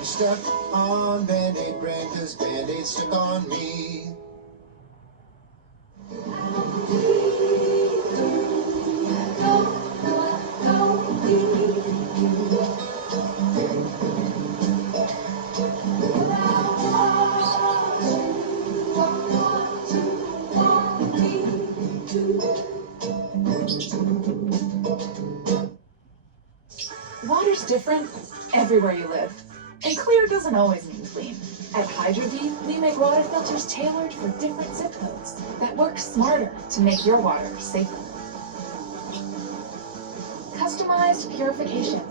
I'm stuck on Band-Aid brand 'cause Band-Aid stuck on me. Water's different everywhere you live, and clear doesn't always mean clean. At Hydro-Deep, we make water filters tailored for different zip codes that work smarter to make your water safer. Customized purification,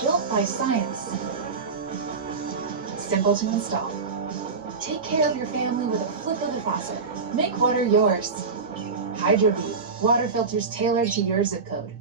built by science, simple to install. Take care of your family with a flip of the faucet. Make water yours. Hydro-Deep, water filters tailored to your zip code.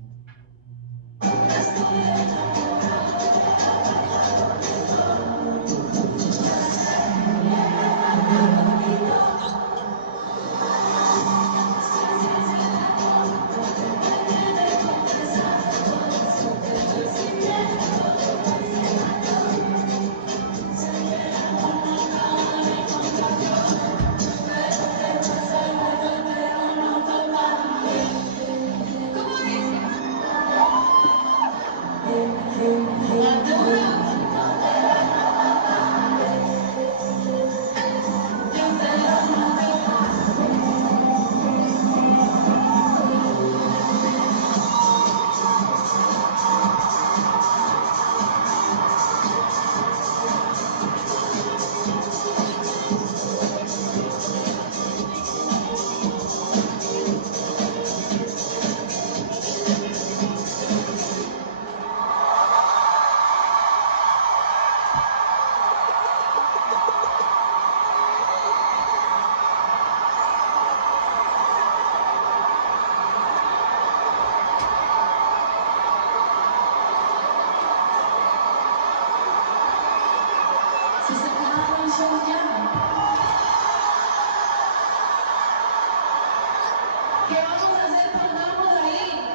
¿Qué vamos a hacer cuando vamos ahí?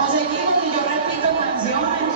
O seguimos y yo repito canciones.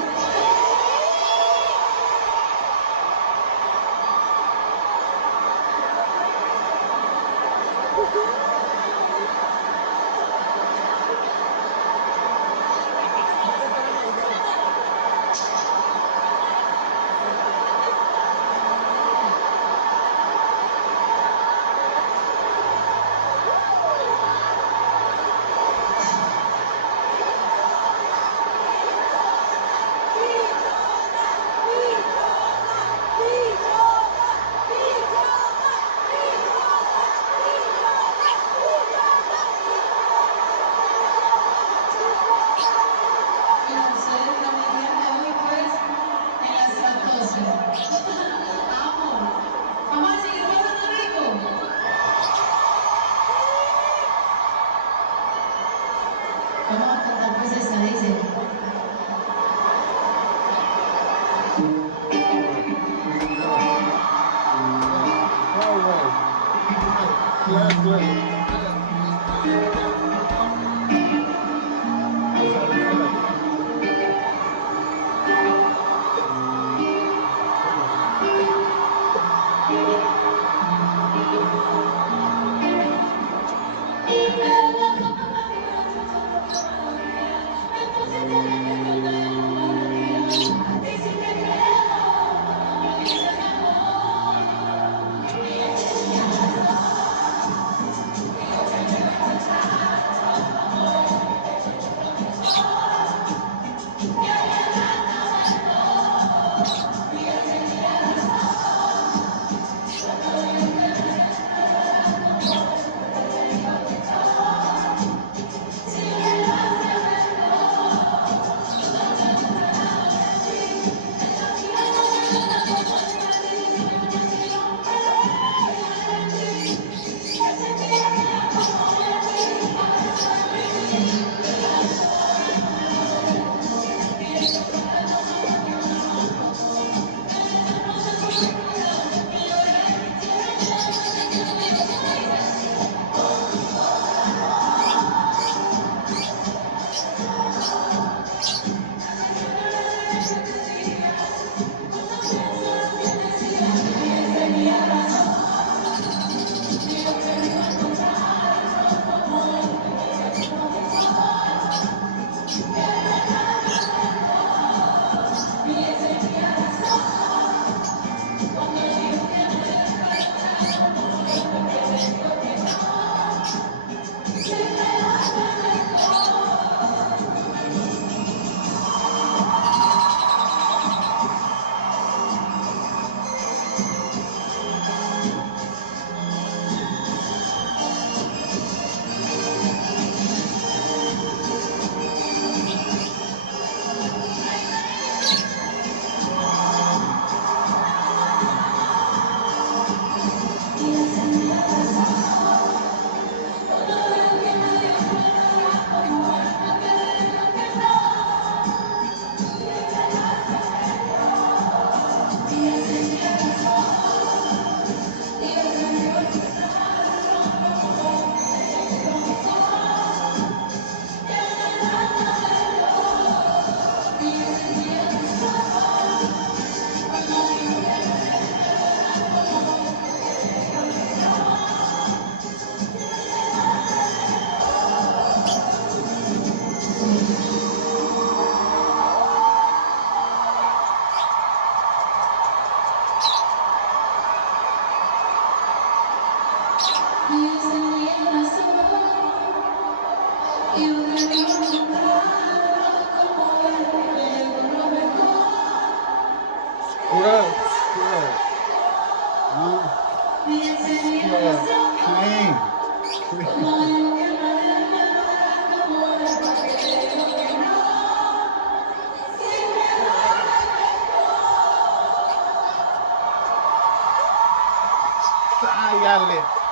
a cantar pues esta, dice.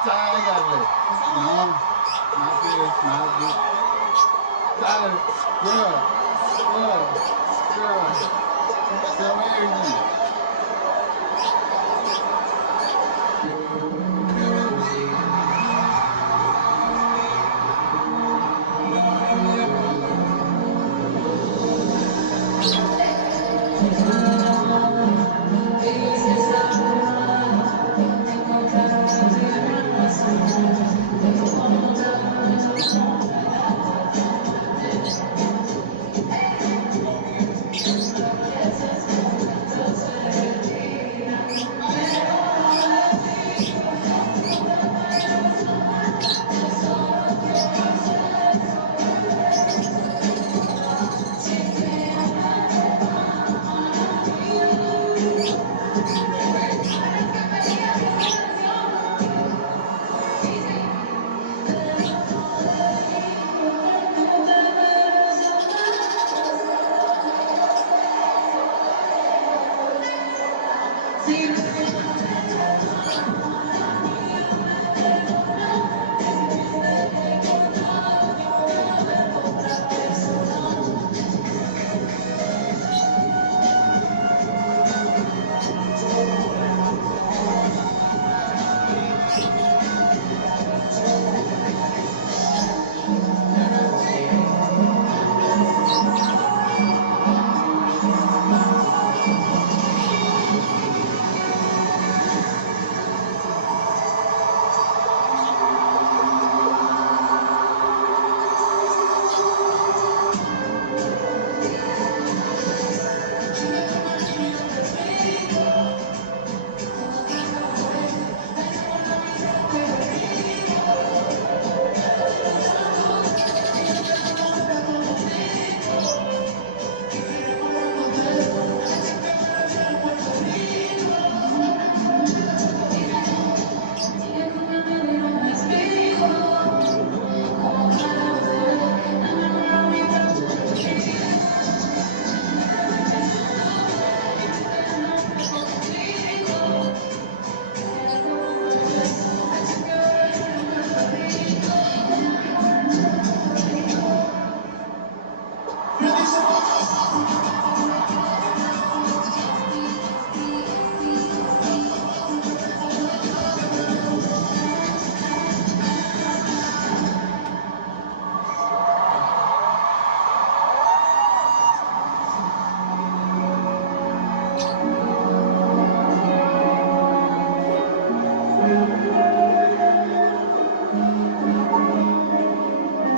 Tráigale. No, not this, not this. Tyler, Tell everything.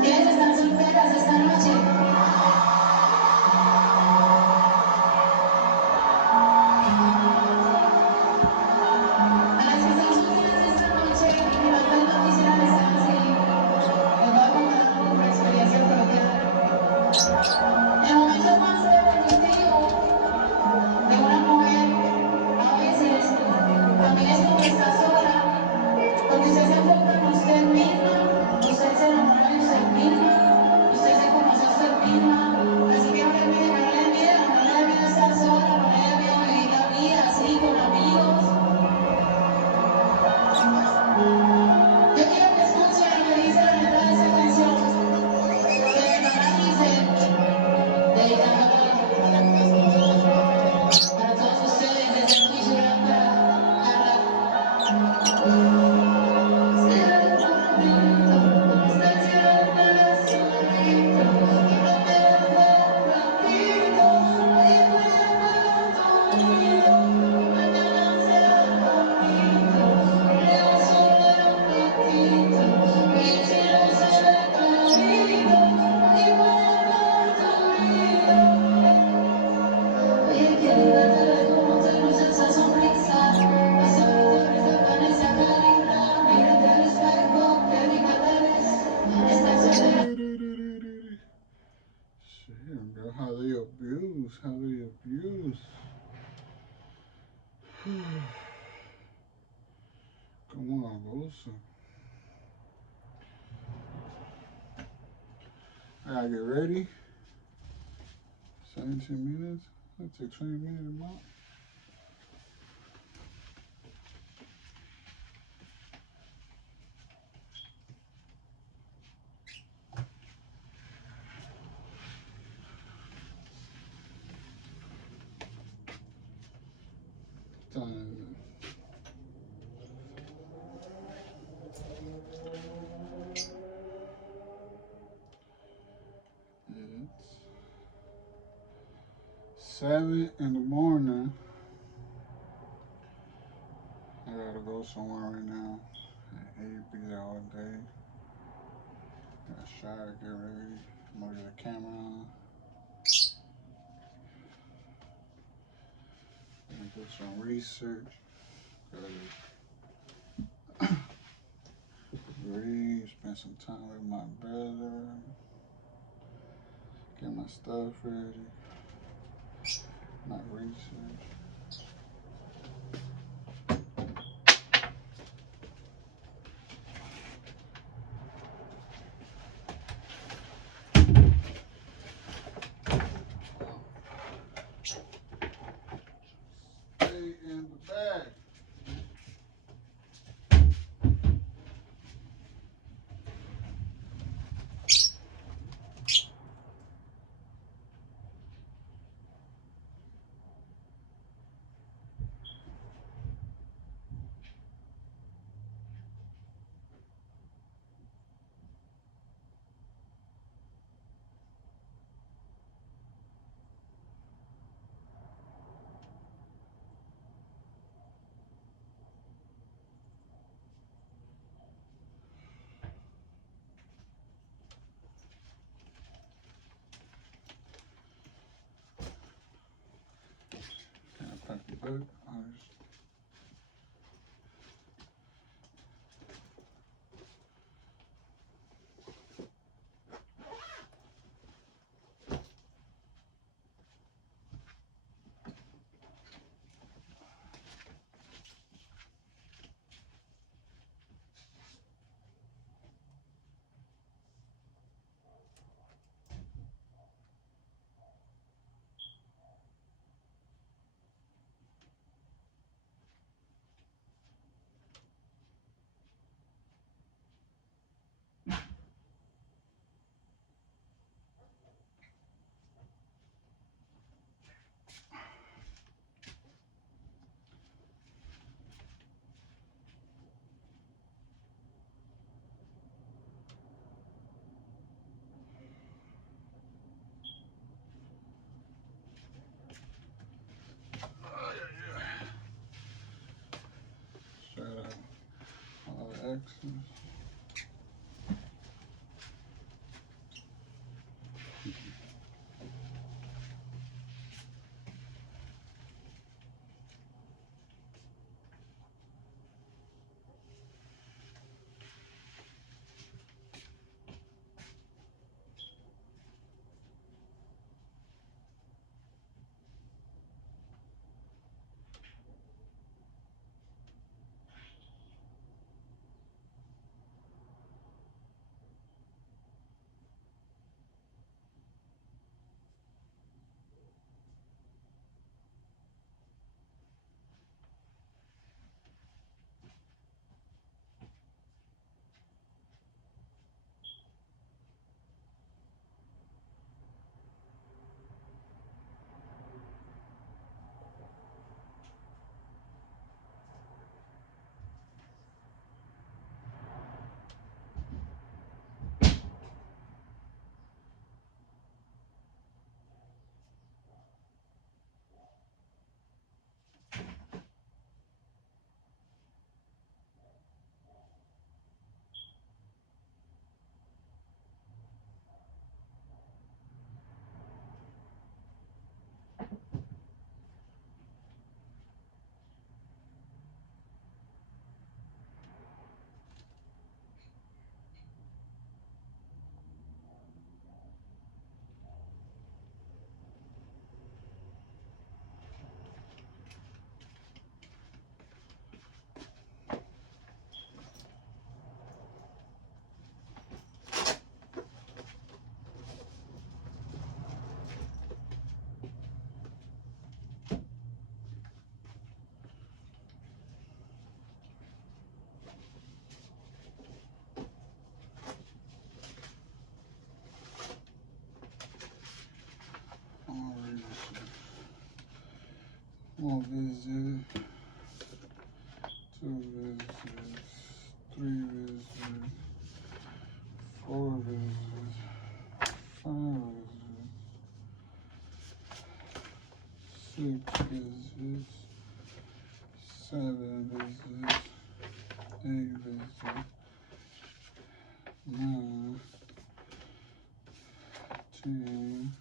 ¿Quiénes están solteras esta noche? A las que están solteras esta noche, levantando quisiera que están así. Les voy a contar una experiencia propia. El momento más reproductivo de una mujer a veces también es cuando está sola, porque usted se enfoca en usted misma, usted se enamora de usted misma, usted se conoce a usted misma, así que no le dé miedo estar sola, no le dé miedo vivir la vida así con amigos. Yo quiero que escuchen lo que dice la letra de esa canción, que de verdad la hice dedicándola para todos ustedes desde muy ciudad para Carla. Shit, bro, how they abuse, how they abuse. Come on, Bosa. I gotta get ready. 17 minutes. That take 20 minutes a month. Time. It's 7 in the morning. I gotta go somewhere right now. I ain't be there all day. Gotta shower, get ready. I'm gonna get the camera on. Gonna do some research. Gotta read, spend some time with my brother. Get my stuff ready. My research. Stay in the bag. Can I pack the book? Texas. One visit, two visits, three visits, four visits, five visits, six visits, seven visits, eight visits, nine, 10,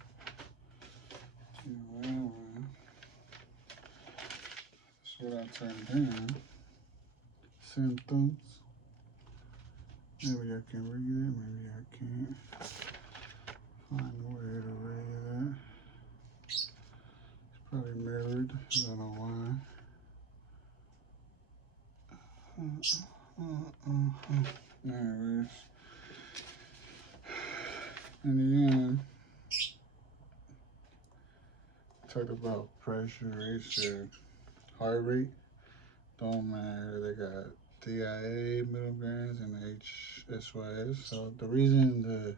11. That's what I turned in. Symptoms. Maybe I can read it, maybe I can't. Find a way to read it. It's probably mirrored. I don't know why. Anyways, in the end, talked about pressure, race, heart rate. Don't matter. They got DIA milligrams and HSYS. So the reason the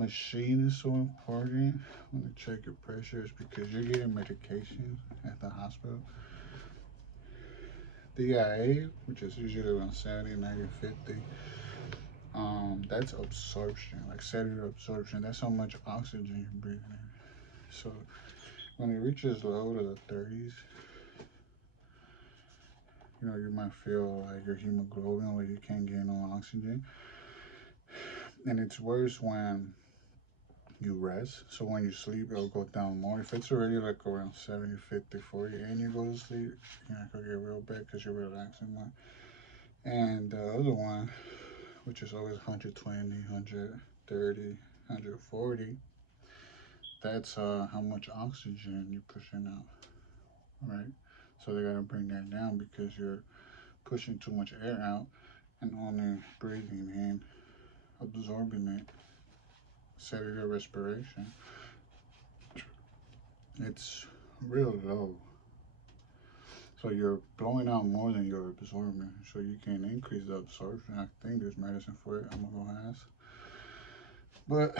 machine is so important when you check your pressure is because you're getting medication at the hospital. DIA, which is usually around 70, 90, 50. That's absorption, like cellular absorption. That's how much oxygen you're breathing in. So when it reaches low to the 30s, you might feel like your hemoglobin, like you can't get no oxygen. And it's worse when you rest. So when you sleep, it'll go down more. If it's already like around 70, 50, 40, and you go to sleep, you're not gonna get real bad because you're relaxing more. And the other one, which is always 120, 130, 140, that's how much oxygen you're pushing out, right? So they gotta bring that down because you're pushing too much air out and only breathing in, absorbing it. Cellular respiration, it's real low. So you're blowing out more than you're absorbing. So you can increase the absorption. I think there's medicine for it. I'm gonna go ask. But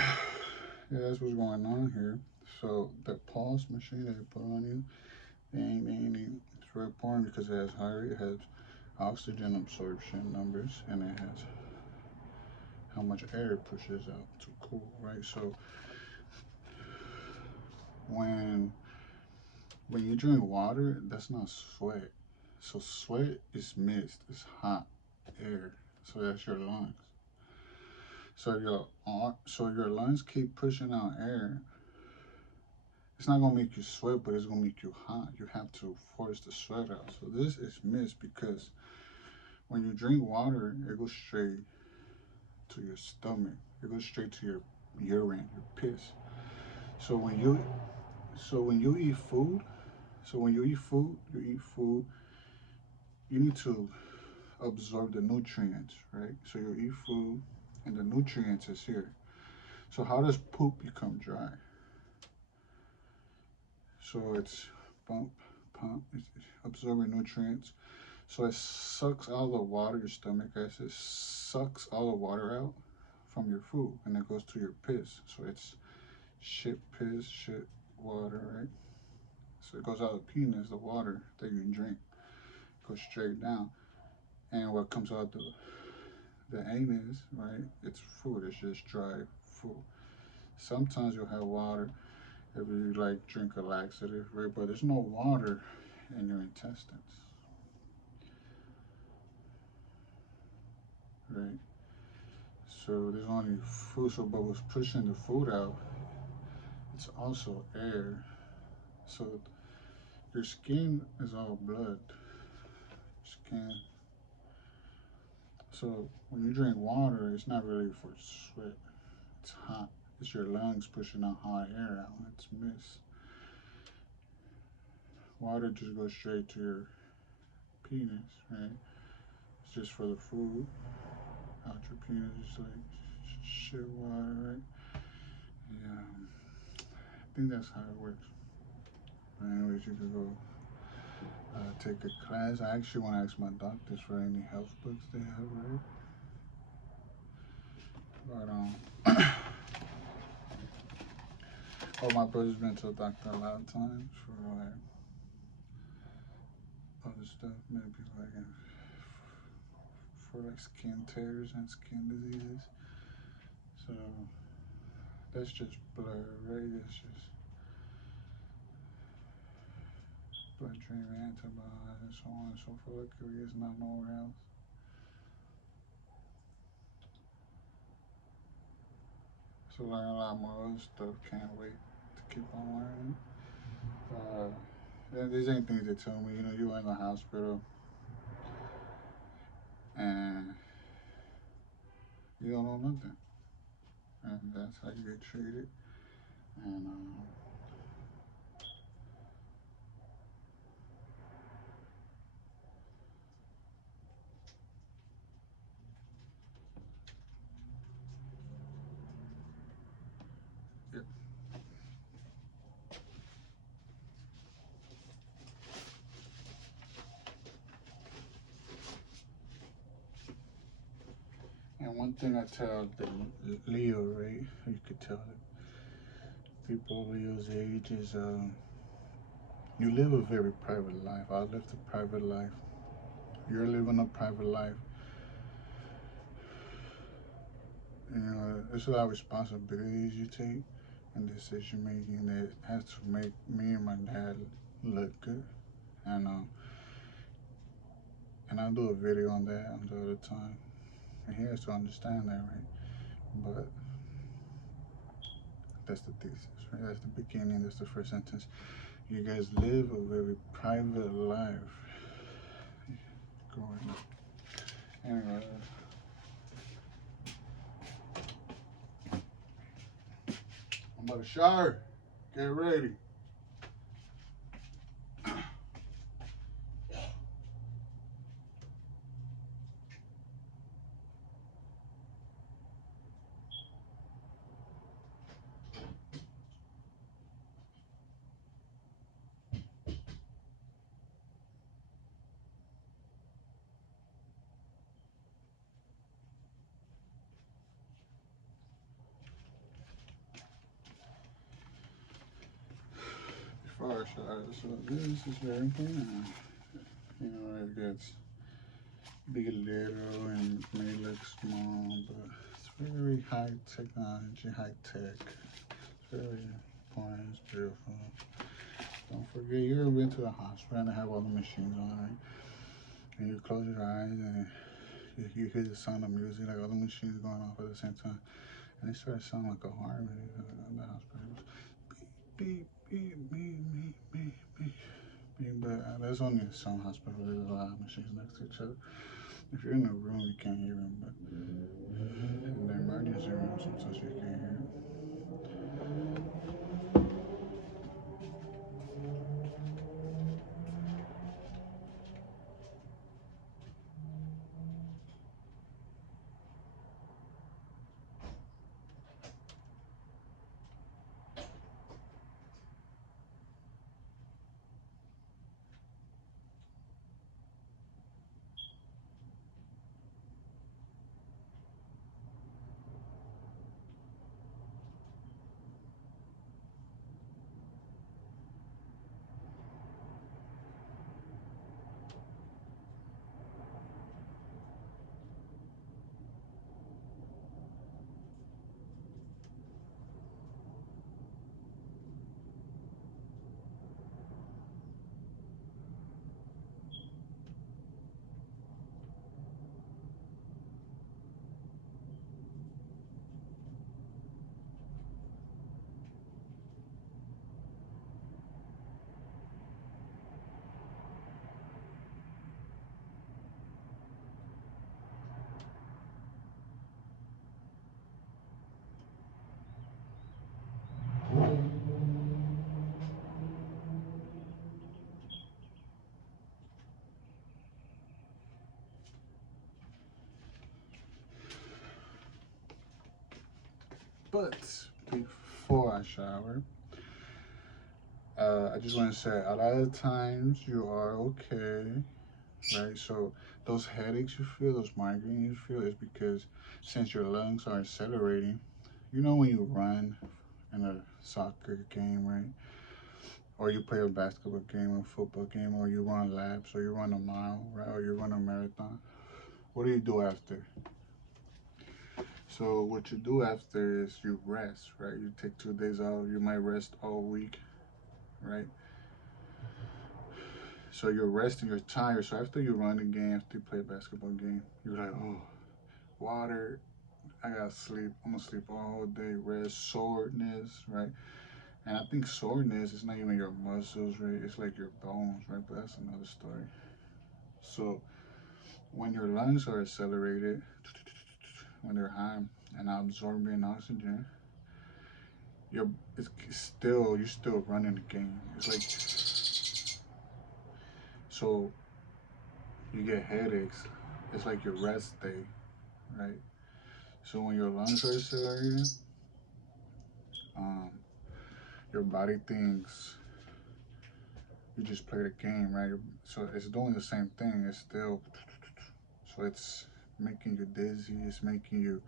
yeah, that's what's going on here. So the pulse machine that they put on you, it's very important because it has heart rate, it has oxygen absorption numbers, and it has how much air it pushes out to cool, right? So when you drink water, that's not sweat. So sweat is mist, it's hot air. So that's your lungs. So your lungs keep pushing out air. It's not gonna make you sweat, but it's gonna make you hot. You have to force the sweat out. So this is missed because when you drink water, it goes straight to your stomach. It goes straight to your urine, your piss. So when you eat food, you need to absorb the nutrients, right? So you eat food, and the nutrients is here. So how does poop become dry? So it's pump, it's absorbing nutrients. So it sucks all the water, your stomach acid sucks all the water out from your food, and it goes to your piss. So it's shit, piss, shit, water, right? So it goes out of the penis, the water that you drink goes straight down. And what comes out the anus, right? It's food. It's just dry food. Sometimes you'll have water if you like drink a laxative, right? But there's no water in your intestines, right? So there's only food. So, but what's pushing the food out, it's also air. So your skin is all blood. Skin. So when you drink water, it's not really for sweat. It's hot. It's your lungs pushing out hot air out. It's mist. Water just goes straight to your penis, right? It's just for the food. Out your penis, just like shit water, right? Yeah. I think that's how it works. But anyways, you could go take a class. I actually want to ask my doctors for any health books they have, right? But oh, my brother's been to a doctor a lot of times for like other stuff, maybe like for like skin tears and skin diseases. So that's just blood, right? It's just bloodstream antibodies and so on and so forth. Luckily, it's not nowhere else. So learn a lot more other stuff. Can't wait to keep on learning. These ain't things they tell me. You know, you're in the hospital and you don't know nothing, and that's how you get treated. And yeah. And one thing I tell the Leo, right? You could tell that people Leo's age is you live a very private life. I lived a private life. You're living a private life. You know, there's a lot of responsibilities you take and decision making that has to make me and my dad look good. And and I'll do a video on that on the other time. And he has to understand that, right? But that's the thesis, right? That's the beginning. That's the first sentence. You guys live a very private life. Growing up. Anyway, I'm about to shower. Get ready. Before I shower, so this is very important. You know, it gets big little and may look small, but it's very high technology, high tech. It's very important, it's beautiful. Don't forget, you ever been to the hospital and they have all the machines on, right? And you close your eyes and You hear the sound of music, like all the machines going off at the same time, and it started sounding like a harmony in the hospital. Beep, beep, beep, beep, beep, beep, beep. But there's only some hospitals, there's a lot of machines next to each other. If you're in a room, you can't hear them, but in the emergency room, sometimes you can hear it. But before I shower, I just want to say a lot of times you are okay, right? So those headaches you feel, those migraines you feel, is because since your lungs are accelerating, you know when you run in a soccer game, right? Or you play a basketball game or a football game, or you run laps, or you run a mile, right? Or you run a marathon. What do you do after? So what you do after is you rest, right? You take 2 days off. You might rest all week, right? So you're resting, you're tired. So after you run a game, after you play a basketball game, you're like, oh, water. I gotta sleep. I'm gonna sleep all day. Rest, soreness, right? And I think soreness is not even your muscles, right? It's like your bones, right? But that's another story. So when your lungs are accelerated, when they're high and absorbing oxygen, you're you're still running the game. It's like so you get headaches. It's like your rest day, right? So when your lungs are accelerated, um, your body thinks you just played a game, right? So it's doing the same thing. It's still so it's making you dizzy. It's making you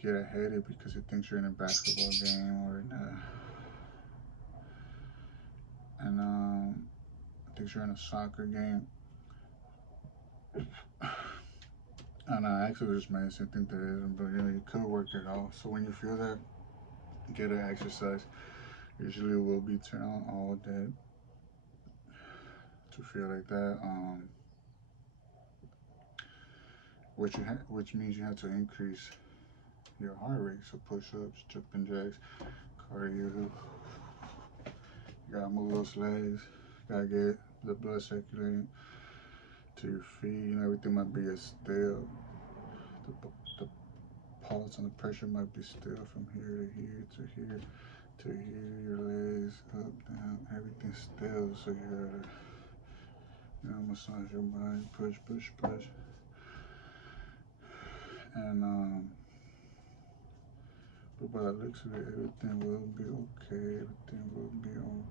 get a headache because it thinks you're in a basketball game or and thinks you're in a soccer game. And actually, just medicine. I think there isn't, but you could work it out. So when you feel that, get an exercise. Usually, it will be turned on all day to feel like that. Which means you have to increase your heart rate. So push-ups, jumping jacks, cardio. You gotta move those legs. Gotta get the blood circulating to your feet. Everything might be as still. The pulse and the pressure might be still from here to here to here to here. Your legs up, down, everything's still. So you gotta, massage your body, push, push, push, and but by the looks of it, everything will be okay. Everything will be okay.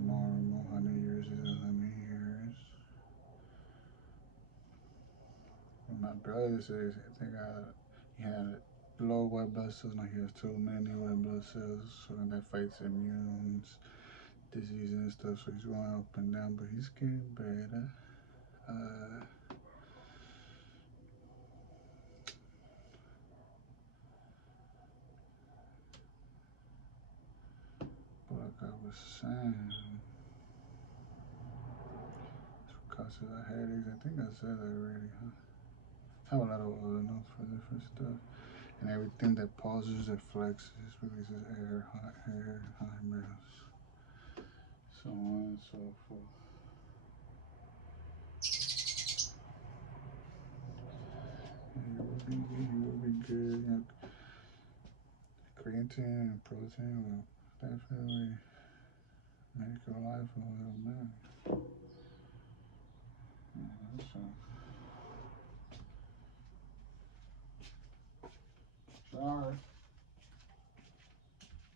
More honey years is 100 years. But my brother says I think he had low white blood cells. Now he has too many white blood cells, so that fights immune disease and stuff. So he's going up and down, but he's getting better. Uh, but like I was saying, to the headaches. I think I said that already, huh? I have a lot of other notes for different stuff. And everything that pauses, that flexes, releases air, hot air, eyebrows, so on and so forth. You will be good. You know, creatine and protein will definitely make your life a little better. Yeah, so, shower.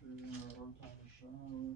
You know, all time to shower.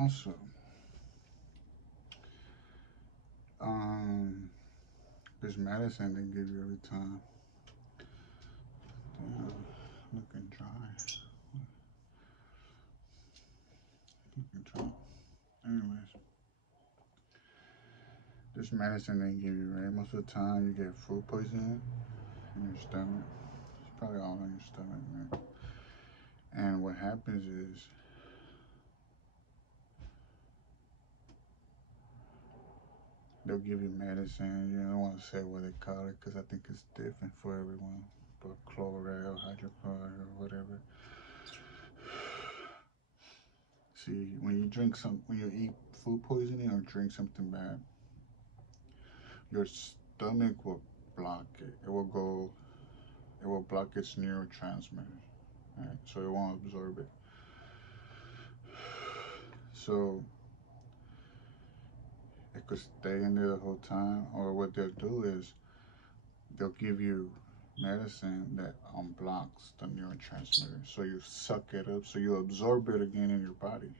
Also, um, this medicine they give you every time. Damn, looking dry. Looking dry. Anyways, this medicine they give you, right? Most of the time you get food poisoning in your stomach. It's probably all in your stomach, man. And what happens is they'll give you medicine. You don't want to say what they call it because I think it's different for everyone. But chlorel, hydrochloride, or whatever. See, when you eat food poisoning or drink something bad, your stomach will block it. It will block its neurotransmitters, right? So it won't absorb it. So it could stay in there the whole time, or what they'll do is they'll give you medicine that unblocks the neurotransmitter. So you suck it up, so you absorb it again in your body.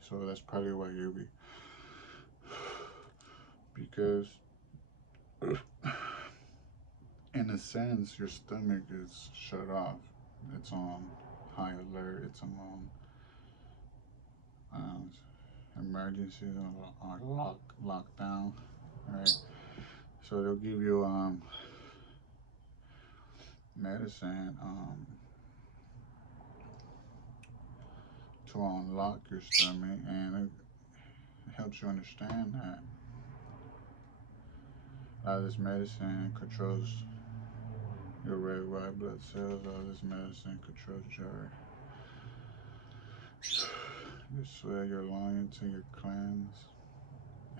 So that's probably why you'll be, because in a sense, your stomach is shut off. It's on high alert. It's on emergency or lockdown, right? So they'll give you medicine to unlock your stomach, and it helps you understand that this medicine controls your red white blood cells. This medicine controls your sweat, your lungs, and your glands.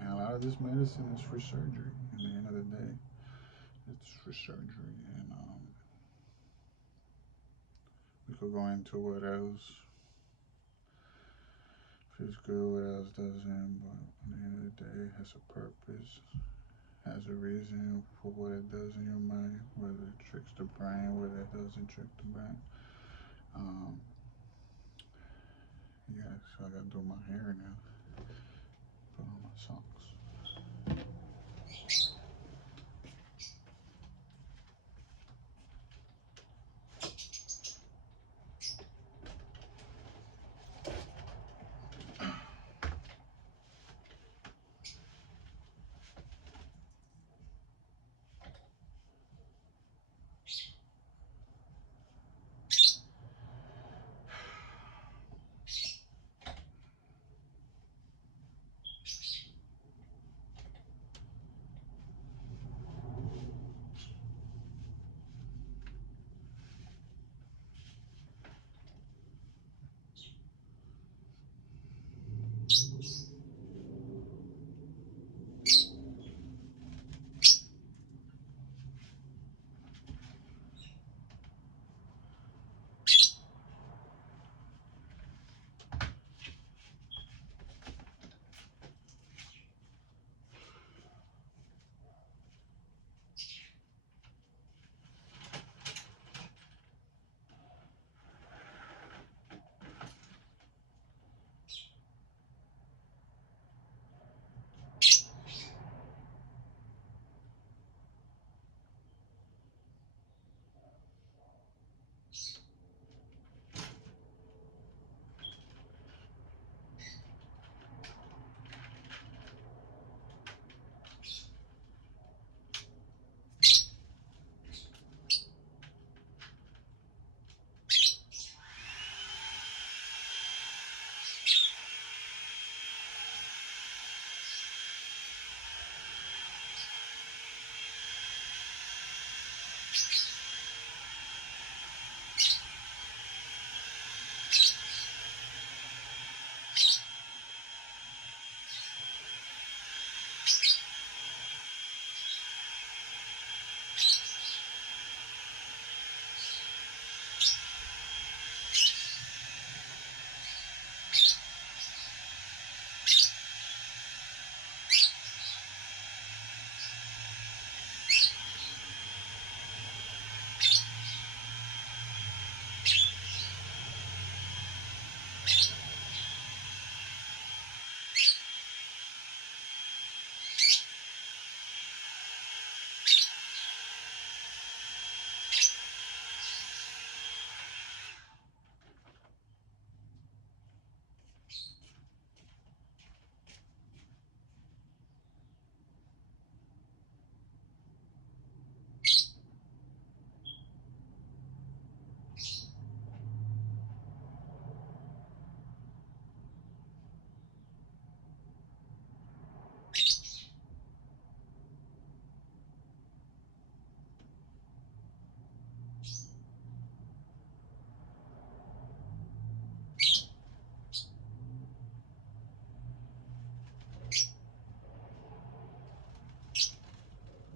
And a lot of this medicine is for surgery. At the end of the day, it's for surgery. And we could go into what else feels good, what else doesn't. But at the end of the day, it has a purpose, has a reason for what it does in your mind, whether it tricks the brain, whether it doesn't trick the brain. Yeah, so I gotta do my hair now. Put on my socks.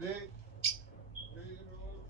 Dick, there you go.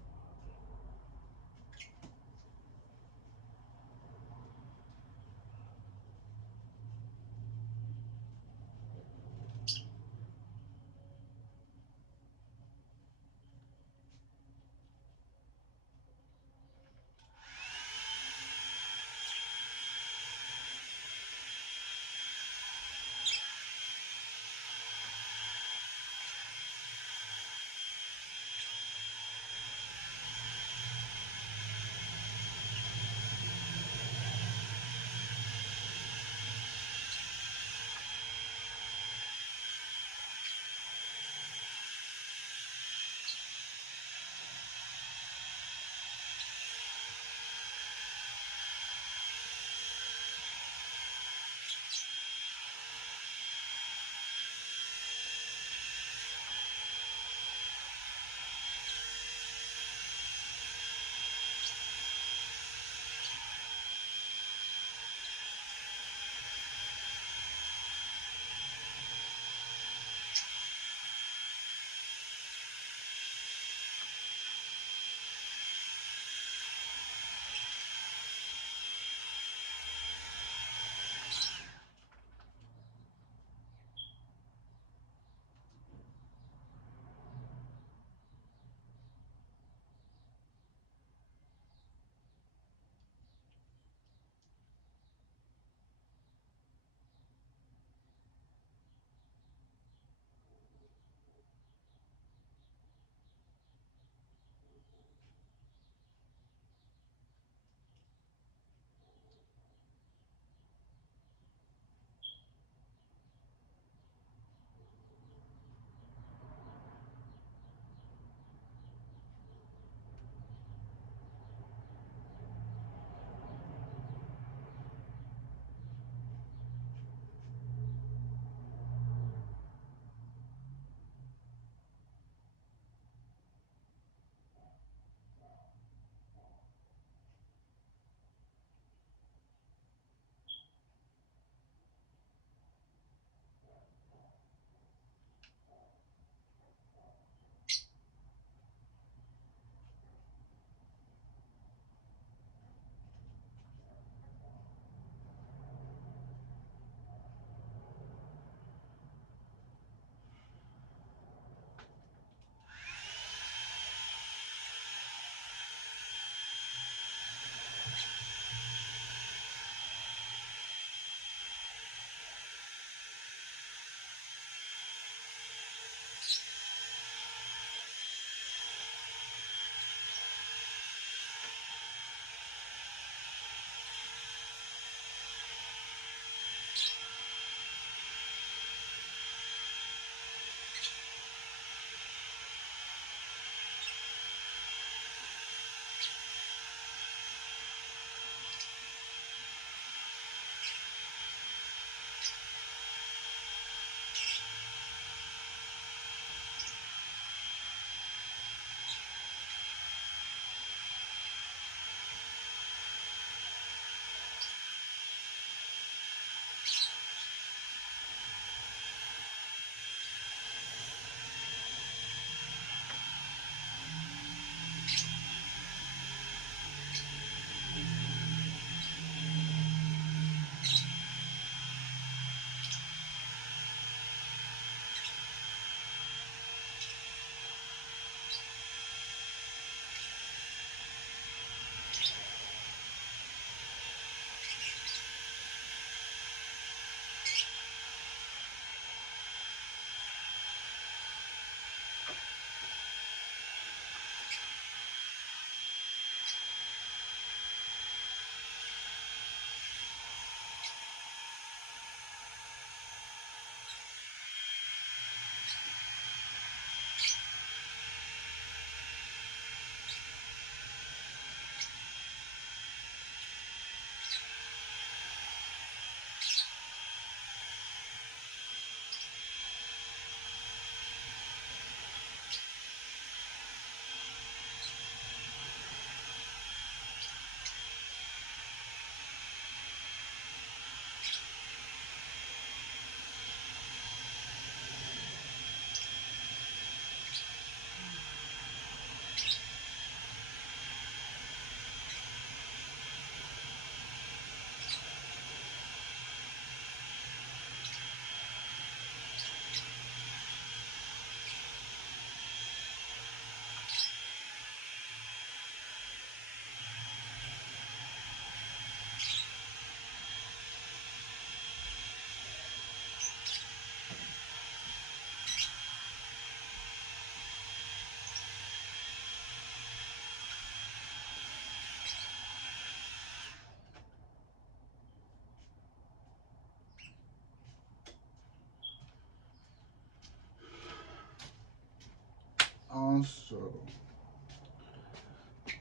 Also,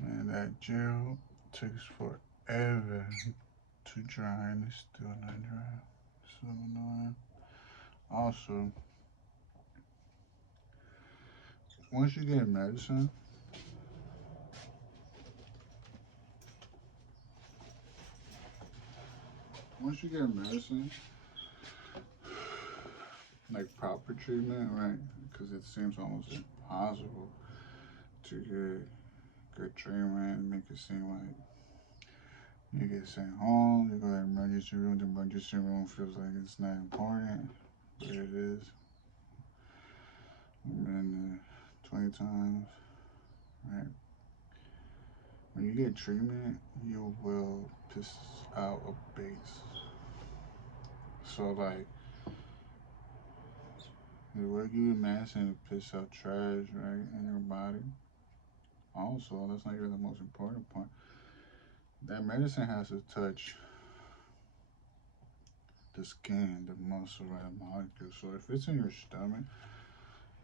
man, that gel takes forever to dry and it's still not dry. So annoying. Also, once you get medicine, once you get medicine, like proper treatment, right? Because it seems almost impossible to get good treatment, make it seem like you get sent home, you go to the emergency room, the emergency room feels like it's not important, but it is. I've been there 20 times, right? When you get treatment, you will piss out a base. So, like, they will give you medicine to piss out trash, right, in your body. Also, that's not even the most important point. That medicine has to touch the skin, the muscle, right, molecule. So if it's in your stomach,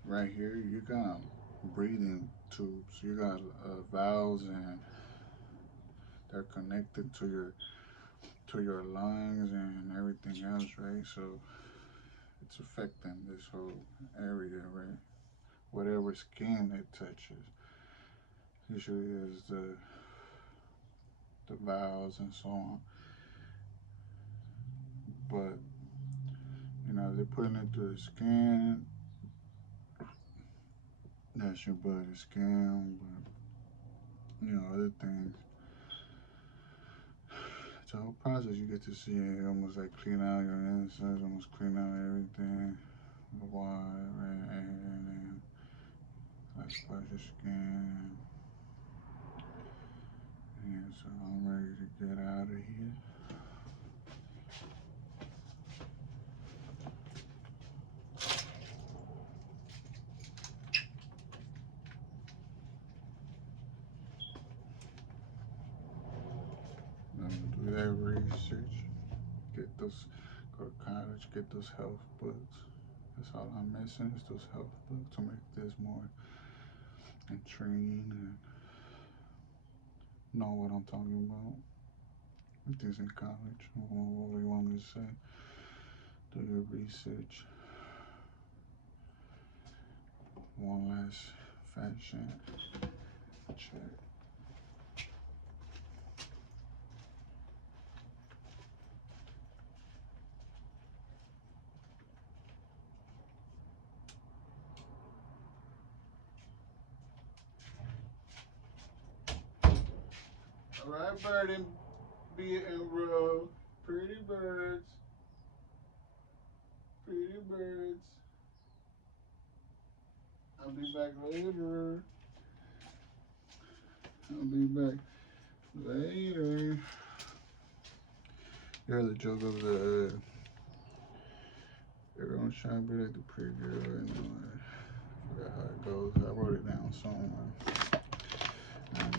right here, you got breathing tubes. You got valves, and they're connected to your lungs and everything else, right? So it's affecting this whole area, right? Whatever skin it touches, usually is the valves and so on. But they're putting it through the skin. That's your bloody skin, but other things. It's a whole process. You get to see it almost like clean out your insides, almost clean out everything, the water, right, and then like splash your skin. And so I'm ready to get out of here. Do that research. Go to college, get those health books. That's all I'm missing is those health books to make this more intriguing and know what I'm talking about. Everything's in college. What do you want me to say? Do your research. One last fashion check. All right, Bird and Row. Pretty birds. Pretty birds. I'll be back later. I'll be back later. You heard the joke of everyone's trying to be like the pretty girl, I forgot how it goes. I wrote it down somewhere. And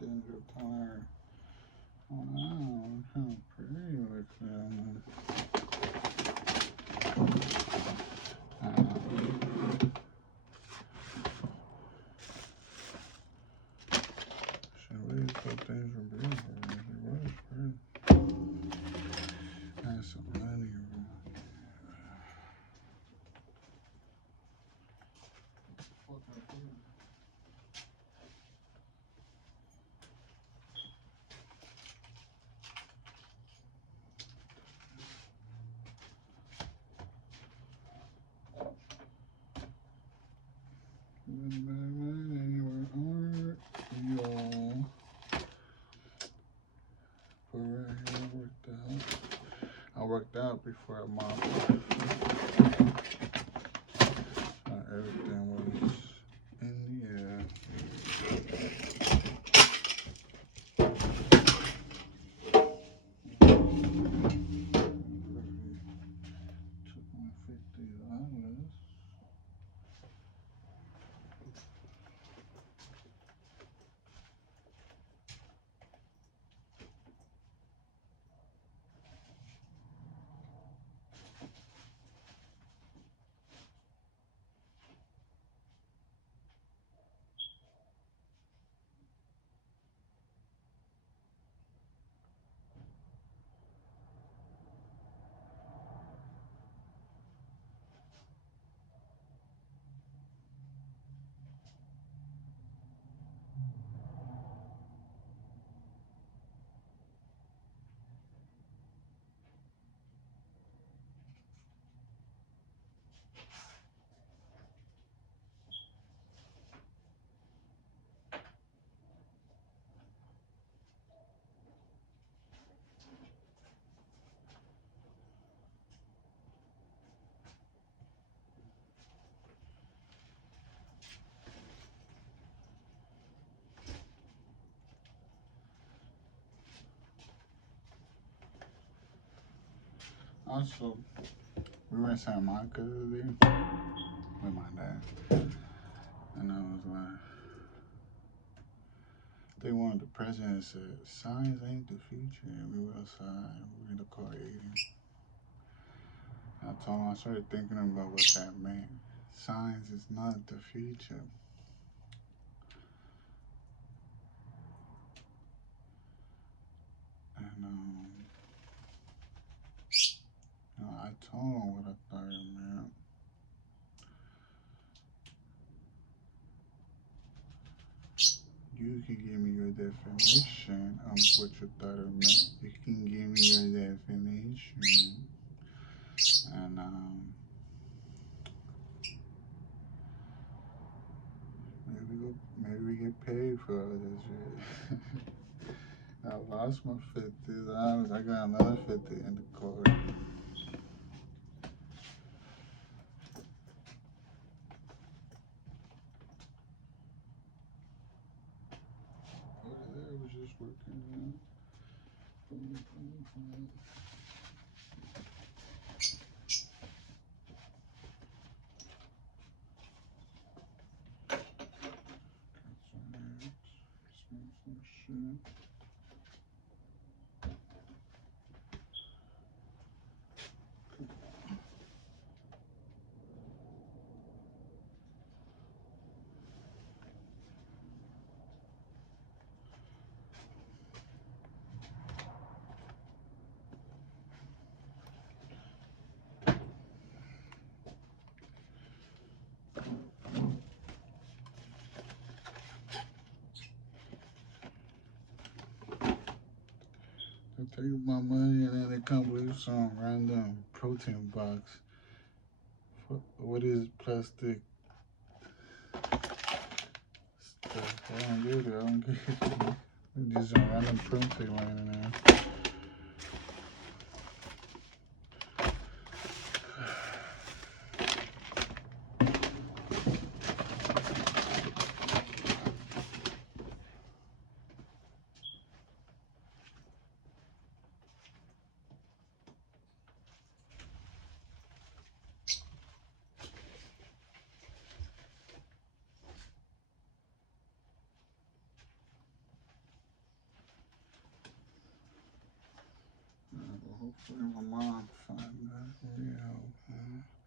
things are tired. Oh wow, how pretty it looks now. Should we thought things were big, but it was pretty. That's some money around. I worked out before I mopped. Everything was in the air. Took my $50. Also, we were in Santa Monica the other day with my dad, and I was like, I think one of the presidents said, "Science ain't the future." And we were outside, we were in the car eating. I told him, I started thinking about what that meant. Science is not the future. And I told him what I thought it meant. You can give me your definition of what you thought it meant. You can give me your definition. And maybe we get paid for all this shit. I lost my $50. I got another 50 in the car. Over there was just working out. Some shit. They take my money and then they come with some random protein box. What is plastic stuff? I don't get it. I don't get it. There's some random protein right in there. Hopefully my mom find that. Yeah.